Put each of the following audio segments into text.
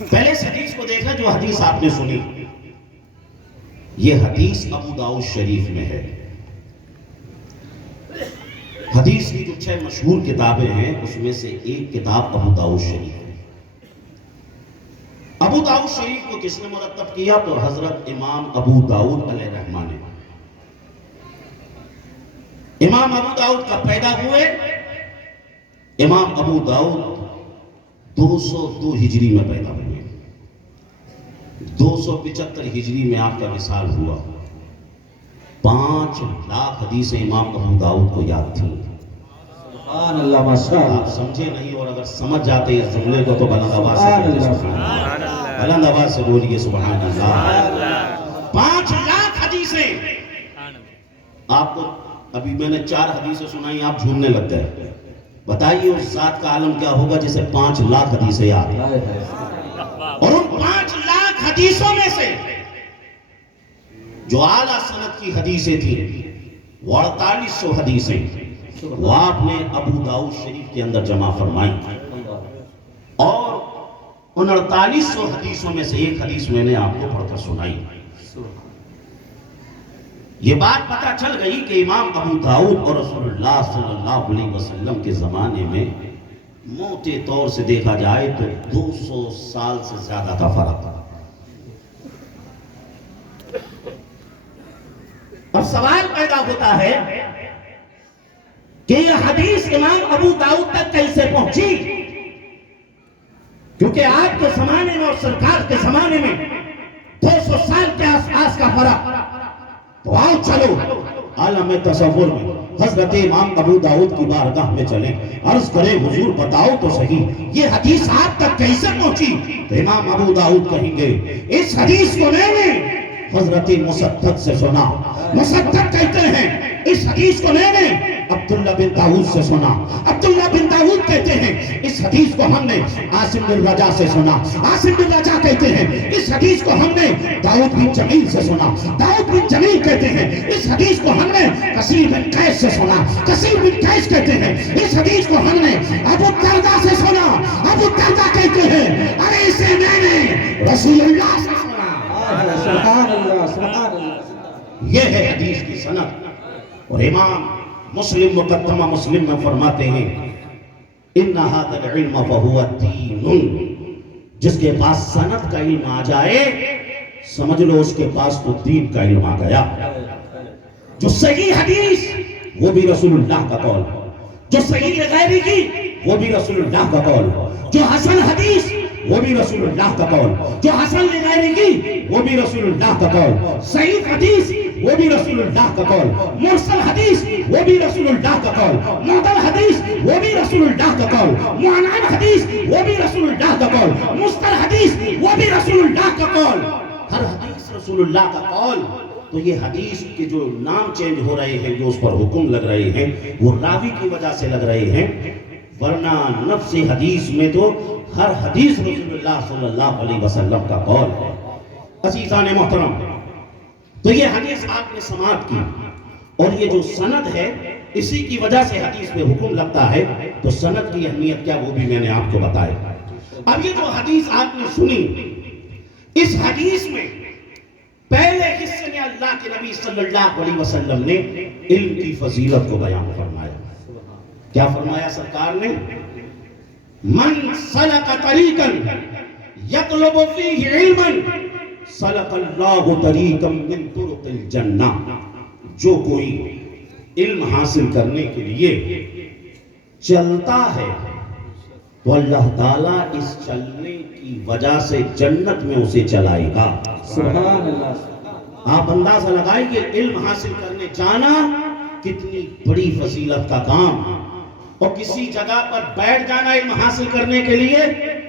پہلے اس حدیث کو دیکھا جو حدیث آپ نے سنی، یہ حدیث ابو داؤد شریف میں ہے۔ حدیث کی جو 6 مشہور کتابیں ہیں اس میں سے ایک کتاب ابو داؤد شریف ہے۔ ابو داؤد شریف کو کس نے مرتب کیا؟ تو حضرت امام ابو داؤد علیہ الرحمہ نے۔ امام ابو داؤد کا پیدا ہوئے، امام ابو داؤد 202 ہجری میں پیدا ہوئے، 275 ہجری میں آپ کا وصال ہوا۔ 5 لاکھ حدیثیں امام ابو داؤد کو یاد تھیں۔ سبحان اللہ، ماشاء اللہ۔ آپ سمجھے نہیں، اور اگر سمجھ جاتے اس جملے کو تو بلند آواز سے بولیے سبحان اللہ، بلند آواز سے بولیے سبحان اللہ۔ 5 لاکھ حدیثیں آپ کو، ابھی میں نے 4 حدیثیں سنائی، آپ جھومنے لگ گئے۔ بتائیے اس ذات کا عالم کیا ہوگا جسے 5 لاکھ حدیثیں یاد ہیں۔ اور ان 5 لاکھ حدیثوں میں سے جو اعلیٰ سند کی حدیثیں تھیں وہ 4800 حدیثیں وہ آپ نے ابو داؤد شریف کے اندر جمع فرمائی، اور ان 4800 حدیثوں میں سے ایک حدیث میں نے آپ کو پڑھ کر سنائی۔ یہ بات پتہ چل گئی کہ امام ابو داؤد اور رسول اللہ صلی اللہ علیہ وسلم کے زمانے میں موٹے طور سے دیکھا جائے تو 200 سال سے زیادہ کا فرق تھا۔ اب سوال پیدا ہوتا ہے کہ یہ حدیث امام ابو داؤد تک کیسے پہنچی؟ کیونکہ آپ کے زمانے میں اور سرکار کے زمانے میں 200 سال کے آس پاس کا فرق۔ تو آؤ چلو عالم تصور میں حضرت امام ابو داؤد کی بارگاہ میں چلیں، عرض کریں حضور بتاؤ تو صحیح یہ حدیث آپ تک کیسے پہنچی؟ تو امام ابو داؤد کہیں گے اس حدیث کو میں نے حضرت مسدد سے سنا۔ مسدد کہتے ہیں اس حدیث کو میں نے عبداللہ بن داؤد سے سنا۔ عبداللہ بن داؤد کہتے ہیں اس حدیث کو ہم نے عاصم بن رجا سے سنا۔ عاصم بن رجا کہتے ہیں اس حدیث کو ہم نے داؤد بن جمیل سے سنا۔ داؤد بن جمیل کہتے ہیں اس حدیث کو ہم نے کثیر بن قیس سے سنا۔ کثیر بن قیس کہتے ہیں اس حدیث کو ہم نے ابو الدرداء سے سنا۔ ابو الدرداء کہتے ہیں ارے اسے میں نے رسول اللہ سے سنا۔ سبحان اللہ، سبحان اللہ۔ یہ ہے حدیث کی سند۔ اور امام مسلم مقدمہ مسلم میں فرماتے ہیں ان ھذا العلم فهو دین، جس کے پاس سند کا علم آ جائے سمجھ لو اس کے پاس تو دین کا علم آ گیا۔ جو صحیح حدیث وہ بھی رسول اللہ کا قول، جو صحیح غیری کی وہ بھی رسول اللہ کا قول، جو حسن حدیث وہ بھی رسول اللہ کا قول، جو حسن غیری کی وہ بھی رسول اللہ کا قول، صحیح حدیث وہ بھی رسول اللہ کا قول، مرسل حدیث وہ بھی رسول اللہ کا قول، معضل حدیث وہ بھی رسول اللہ کا قول، معنعن حدیث وہ بھی رسول اللہ کا قول، مستر حدیث وہ بھی رسول اللہ کا قول۔ ہر حدیث رسول اللہ کا قول۔ تو یہ حدیث کے جو نام چینج ہو رہے ہیں، جو اس پر حکم لگ رہے ہیں، وہ راوی کی وجہ سے لگ رہے ہیں، ورنہ نفس حدیث میں تو ہر حدیث رسول اللہ صلی اللہ علیہ وسلم کا قول ہے۔ عزیزان محترم، تو یہ حدیث آپ نے سماعت کی، اور یہ جو سند ہے اسی کی وجہ سے حدیث میں حکم لگتا ہے۔ تو سند کی اہمیت کیا وہ بھی میں نے آپ کو بتایا۔ اب یہ جو حدیث آپ نے سنی، اس حدیث میں پہلے حصے میں اللہ کے نبی صلی اللہ علیہ وسلم نے علم کی فضیلت کو بیان فرمایا۔ کیا فرمایا سرکار نے؟ من سلک طریقا یطلب فیہ علما سلک اللہ طریقا من طرق الجنہ۔ جو کوئی علم حاصل کرنے کے لیے چلتا ہے تو اللہ تعالیٰ اس چلنے کی وجہ سے جنت میں اسے چلائے گا۔ سبحان اللہ۔ آپ اندازہ لگائیں کہ علم حاصل کرنے جانا کتنی بڑی فضیلت کا کام، اور کسی جگہ پر بیٹھ جانا علم حاصل کرنے کے لیے۔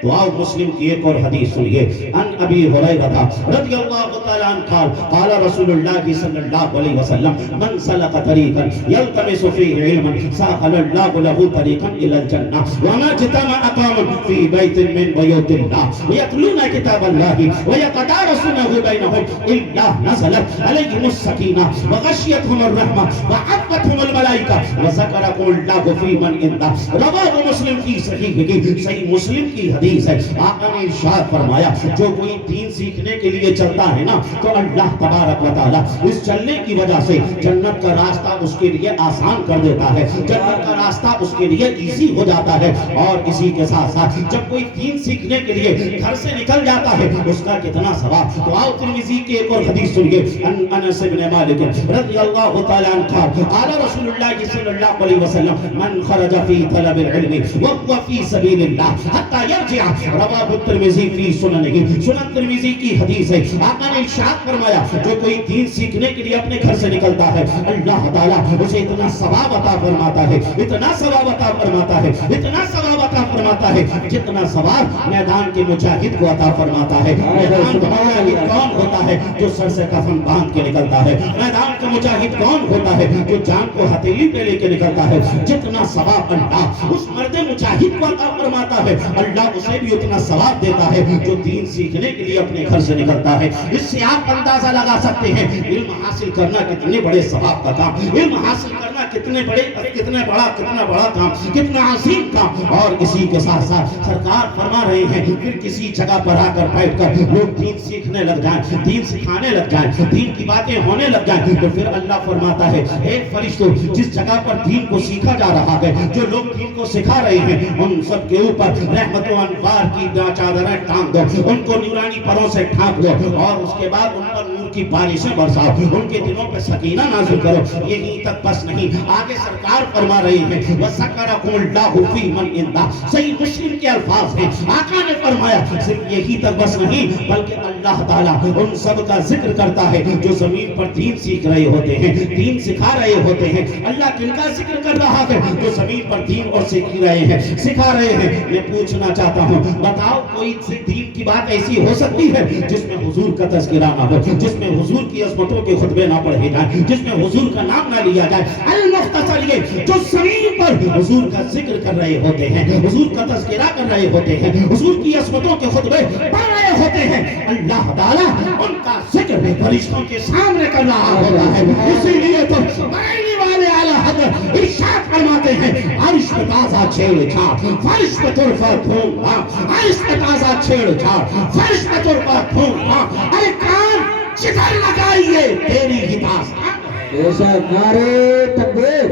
تو آؤ مسلم کی ایک اور حدیث سنیے۔ ان ابی ہریرہ رضی اللہ تعالی عنہ قال قال رسول اللہ صلی اللہ علیہ وسلم من سلک طریقا یلتمس فیہ علما سہل اللہ له طریقا الی الجنہ وما اجتمع قوم فی بیت من بیوت اللہ یتلون کتاب اللہ ویتدارسونہ بینہم الا نزلت علیہم السکینہ وغشیتہم الرحمہ وعفتہم الملائکہ وذکرہم اللہ فی من عندہ۔ رواہ مسلم کی صحیح مسلم کی حدیث حدیث ہے، آقا نے ارشاد فرمایا جو کوئی دین سیکھنے کے لیے چلتا ہے نا تو اللہ تبارک و تعالیٰ اس چلنے کی وجہ سے جنت کا راستہ اس کے لیے آسان کر دیتا ہے، جنت کا راستہ اس کے لیے ایزی ہو جاتا ہے۔ اور اسی کے ساتھ ساتھ جب کوئی دین سیکھنے کے لیے گھر سے نکل جاتا ہے اس کا کتنا ثواب۔ تو آؤ ترمذی کی ایک اور حدیث سنیے، انس بن مالک رضی اللہ تعالیٰ عنہ قال رسول اللہ صلی اللہ علیہ وسلم من خرج فی طلب العلم وهو فی سبیل اللہ حتی یرجع، رواہ الترمذی فی سننہ، سنن ترمذی کی حدیث ہے۔ آقا نے ارشاد فرمایا جو کوئی دین سیکھنے کے لیے اپنے گھر سے نکلتا ہے اللہ تعالیٰ اسے اتنا ثواب عطا فرماتا ہے، اتنا ثواب عطا فرماتا ہے، اتنا ثواب عطا فرماتا ہے جتنا ثواب میدان کے مجاہد کو عطا فرماتا ہے۔ میدان کا مجاہد کون ہوتا ہے؟ جو سر سے کفن باندھ کے نکلتا ہے۔ میدان کا مجاہد کون ہوتا ہے؟ جو جان کو ہتھیلی پہ لے کے نکلتا ہے۔ جتنا ثواب اللہ اس مرد مجاہد کو عطا فرماتا ہے اللہ اسے بھی اتنا ثواب دیتا ہے جو دین سیکھنے کے لیے اپنے گھر سے نکلتا ہے۔ اس سے آپ اندازہ لگا سکتے ہیں علم حاصل کرنا کتنے بڑے ثواب کا کام، علم حاصل کرنا کتنا بڑا کام، کتنا عظیم کام۔ اور اسی کے ساتھ ساتھ سرکار فرما رہے ہیں پھر کسی جگہ پر آ کر بیٹھ کر لوگ دین سیکھنے لگ جائیں، دین سکھانے لگ جائیں، دین کی باتیں ہونے لگ جائیں تو پھر اللہ فرماتا ہے اے فرشتوں جس جگہ پر دین کو سیکھا جا رہا ہے، جو لوگ دین کو سکھا رہے ہیں ان سب کے اوپر رحمت و انوار کی چادریں ٹانگ دو، ان کو نورانی پروں سے ڈھانپ دو اور اس کے بعد ان پر نور کی بارشیں برساؤ، ان کے دلوں پہ سکینہ نازل کرو۔ یہی تک بس نہیں، آگے سرکار فرما رہی ہیں وَسَكَرَكُمُ اللَّهُ فِي مَنْ عِنْدَهُ، صحیح مسلم کے الفاظ ہیں۔ آقا نے فرمایا صرف یہی تک بس نہیں بلکہ اللہ تعالیٰ ان سب کا ذکر کرتا ہے جو زمین پر دین سیکھ رہے ہوتے ہیں، دین سکھا رہے ہوتے ہیں۔ اللہ کن کا ذکر کر رہا ہے؟ جو زمین پر دین اور سیکھ رہے ہیں، سکھا رہے ہیں۔ میں پوچھنا چاہتا ہوں بتاؤ کوئی دین کی بات ایسی ہو سکتی ہے جس میں حضور کا تذکرہ نہ ہو، جس میں حضور کی عظمتوں کے خطبے نہ پڑھے جائیں، جس میں حضور کا نام نہ لیا جائے؟ المختصر یہ جو زمین پر حضور کا ذکر کر رہے ہوتے ہیں، حضور کا تذکرہ کر رہے ہوتے ہیں، حضور کی عظمتوں کے خطبے پڑھ رہے ہوتے ہیں، اللہ تعالیٰ ان کا ذکر فرشتوں کے سامنے کر رہا ہوتا ہے۔ اسی لیے تو بریلی والے اعلیٰ حضرت ارشاد فرماتے ہیں عرش پہ تازہ چھیڑ چھاڑ فرش پہ ترفع دھوم عرش پہ تازہ چھیڑ چھاڑ فرش پہ ترفع دھوم۔ ارے کان جدھر لگائیے تیری ہی داستان۔ بے شک نعرے تکبیر،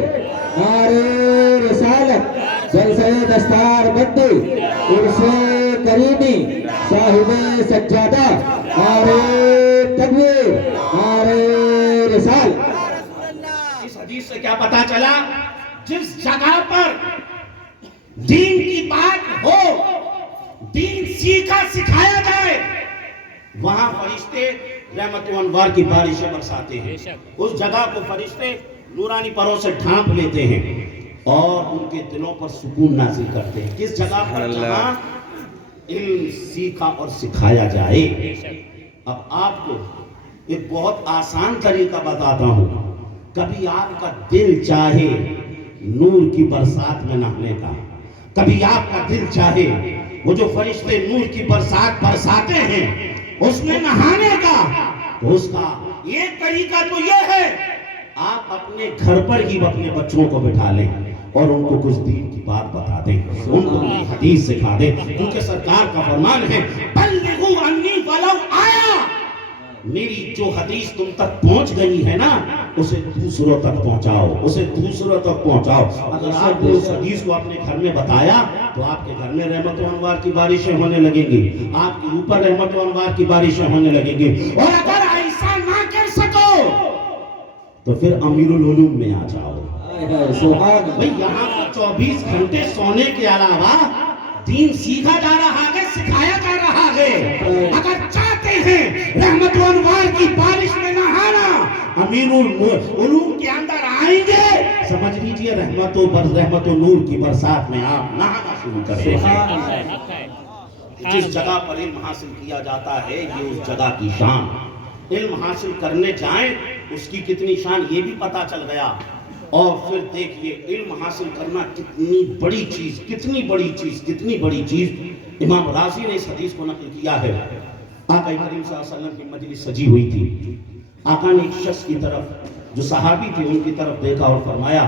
نعرے رسالت، جلسہ دستار بندی، عرش کریمی، صاحب سجادہ، نعرے تکبیر، نعرے رسالت۔ اس حدیث سے کیا پتا چلا؟ جس جگہ پر دین کی بات ہو، دین سیکھا سکھایا جائے، وہاں فرشتے رحمت و انوار کی بارشیں برساتے ہیں۔ اس جگہ کو فرشتے نورانی پروں سے ڈھانپ لیتے ہیں اور ان کے دلوں پر سکون نازل کرتے ہیں۔ کس جگہ پر؟ جہاں علم سیکھا اور سکھایا جائے۔ اب آپ کو ایک بہت آسان طریقہ بتاتا ہوں۔ کبھی آپ کا دل چاہے نور کی برسات میں نہانے کا، کبھی آپ کا دل چاہے وہ جو فرشتے نور کی برسات برساتے ہیں اس میں نہانے کا، تو اس کا ایک طریقہ تو یہ ہے آپ اپنے گھر پر ہی اپنے بچوں کو بٹھا لیں اور ان کو کچھ دین کی بات بتا دیں، ان کو کوئی حدیث سکھا دیں، کیونکہ سرکار کا فرمان ہے بلغوا عنی ولو آیا، میری جو حدیث تم تک پہنچ گئی ہے نا اسے دوسروں تک پہنچاؤ، اسے دوسروں تک پہنچاؤ۔ اگر آپ نے اس حدیث کو اپنے گھر میں بتایا تو آپ کے گھر میں رحمت و انوار کی بارشیں ہونے لگیں گی، آپ کے اوپر رحمت و انوار کی بارشیں ہونے لگیں گی۔ اور اگر ایسا نہ کر سکو تو پھر امیر العلوم میں آ جاؤ۔ بھئی یہاں پر 24 گھنٹے سونے کے علاوہ دین سیکھا جا رہا ہے، سکھایا جا رہا ہے۔ اگر چاہتے ہیں رحمت و انوار کی بارش میں نہانا، امیر العلوم کے اندر آئیں گے، سمجھ لیجئے رحمت و نور کی برسات میں آپ نہانا شروع کریں۔ جس جگہ پر علم حاصل کیا جاتا ہے یہ اس جگہ کی شان، علم حاصل کرنے جائیں اس کی کتنی شان یہ بھی پتا چل گیا۔ اور پھر دیکھیے علم حاصل کرنا کتنی بڑی چیز، کتنی بڑی چیز، کتنی بڑی چیز۔ امام راضی نے اس حدیث کو نقل کیا ہے۔ آقا کریم صلی اللہ علیہ وسلم کی مجلس سجی ہوئی تھی، آقا نے ایک شخص کی طرف جو صحابی تھے ان کی طرف دیکھا اور فرمایا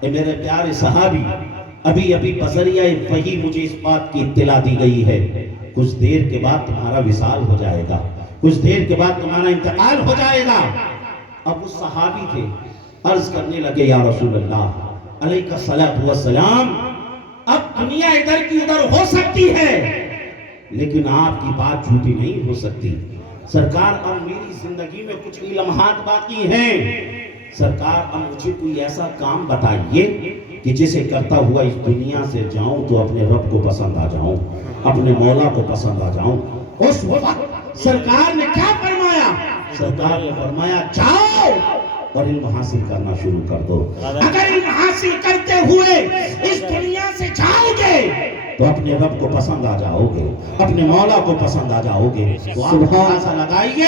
اے میرے پیارے صحابی، ابھی ابھی بذریعہ وحی مجھے اس بات کی اطلاع دی گئی ہے، کچھ دیر کے بعد تمہارا وصال ہو جائے گا، کچھ دیر کے بعد تمہارا انتقال ہو جائے گا۔ اب وہ صحابی تھے، عرض کرنے لگے یا رسول اللہ علیہ الصلوۃ والسلام، اب دنیا ادھر کی ادھر ہو سکتی ہے لیکن آپ کی بات جھوٹی نہیں ہو سکتی۔ سرکار اب میری زندگی میں کچھ ہی لمحات باقی ہیں، سرکار اب مجھے کوئی ایسا کام بتائیے کہ جسے کرتا ہوا اس دنیا سے جاؤں تو اپنے رب کو پسند آ جاؤں، اپنے مولا کو پسند آ جاؤں۔ اس وقت سرکار نے کیا فرمایا؟ سرکار نے فرمایا جاؤ اور علم حاصل کرنا شروع کر دو۔ اگر علم حاصل کرتے ہوئے اس دنیا سے جاؤ گے تو اپنے رب کو پسند آ جاؤ گے، اپنے مولا کو پسند آ جاؤ گے۔ تو آپ اندازہ لگائیے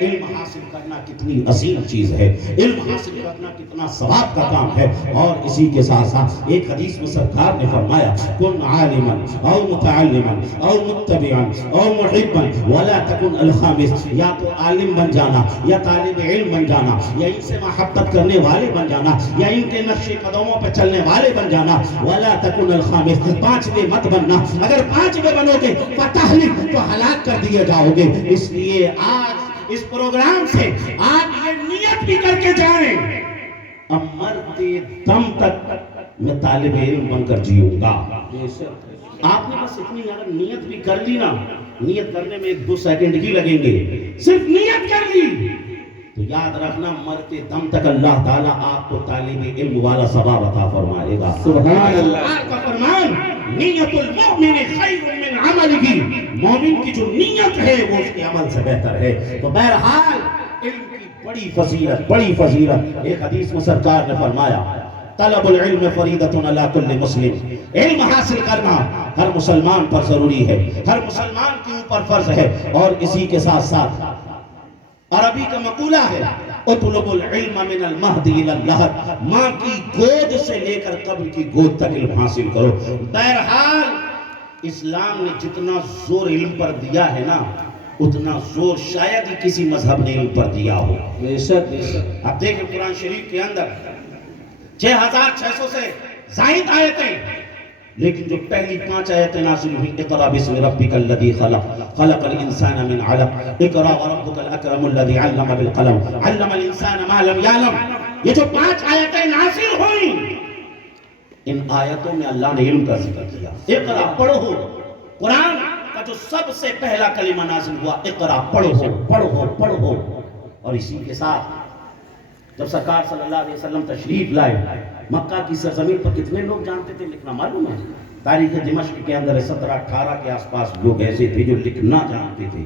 علم حاصل کرنا کتنی عظیم چیز ہے، علم حاصل کرنا کتنا ثواب کا کام ہے۔ اور اسی کے ساتھ ساتھ ایک حدیث میں سرکار نے فرمایا کن عالما او متعلما او متبعا او محبا ولا تکن الخامس، یا تو عالم بن جانا یا طالب علم بن جانا یا ان سے محبت کرنے والے بن جانا یا ان کے نقش قدموں پہ چلنے والے بن جانا، ولا تکن الخامس، پانچویں مت بننا، اگر پانچویں بنو گے فتہلک، تو ہلاک کر دیے جاؤ گے۔ اس لیے آج اس پروگرام سے آپ یہ نیت بھی کر کے جائیں اب مرتے دم تک میں طالب علم بن کر جیوں گا۔ آپ نے بس اتنی اگر نیت بھی کر لی نا، نیت کرنے میں 1-2 سیکنڈ ہی لگیں گے، صرف نیت کر لی تو یاد رکھنا مرتے دم تک اللہ تعالیٰ آپ کو طالب علم والا ثواب عطا فرمائے گا۔ سبحان اللہ کا فرمان نیت المؤمن خیر من عملہ، مومن کی جو نیت ہے وہ اس کے عمل سے بہتر ہے۔ تو بہرحال علم کی بڑی فضیلت ایک حدیث میں سرکار نے فرمایا طلب العلم فریضۃ علی کل مسلم، علم حاصل کرنا ہر مسلمان پر ضروری ہے، ہر مسلمان کے اوپر فرض ہے۔ اور اسی کے ساتھ ساتھ عربی کا مقولہ ہے اطلب العلم من المہد الی اللحد، ماں کی گود سے لے کر قبر کی گود تک علم حاصل کرو۔ بہرحال اسلام نے جتنا زور علم پر دیا ہے نا، اتنا زور شاید ہی کسی مذہب نے علم پر دیا ہو۔ بے شک اب دیکھیں قرآن شریف کے اندر 6600 سے زائد آیتیں، لیکن جو پہلی 5 آیتیں نازل ہوئی اقرا بسم ربک الذی خلق خلق الانسان من علق اقرا وربک الاکرم الذی علم بالقلم علم الانسان ما لم یعلم، یہ جو 5 آیتیں نازل ہوئیں ان آیتوں میں اللہ نے علم کا ذکر کیا۔ اقرا پڑھو، قرآن کا جو سب سے پہلا کلمہ نازل ہوا اقرا پڑھو پڑھو پڑھو۔ اور اسی کے ساتھ جب سرکار صلی اللہ علیہ وسلم تشریف لائے مکہ کی سرزمین پر کتنے لوگ جانتے تھے لکھنا؟ معلوم ہے تاریخ دمشق کے اندر 17-18 کے آس پاس لوگ ایسے تھے جو لکھنا جانتے تھے۔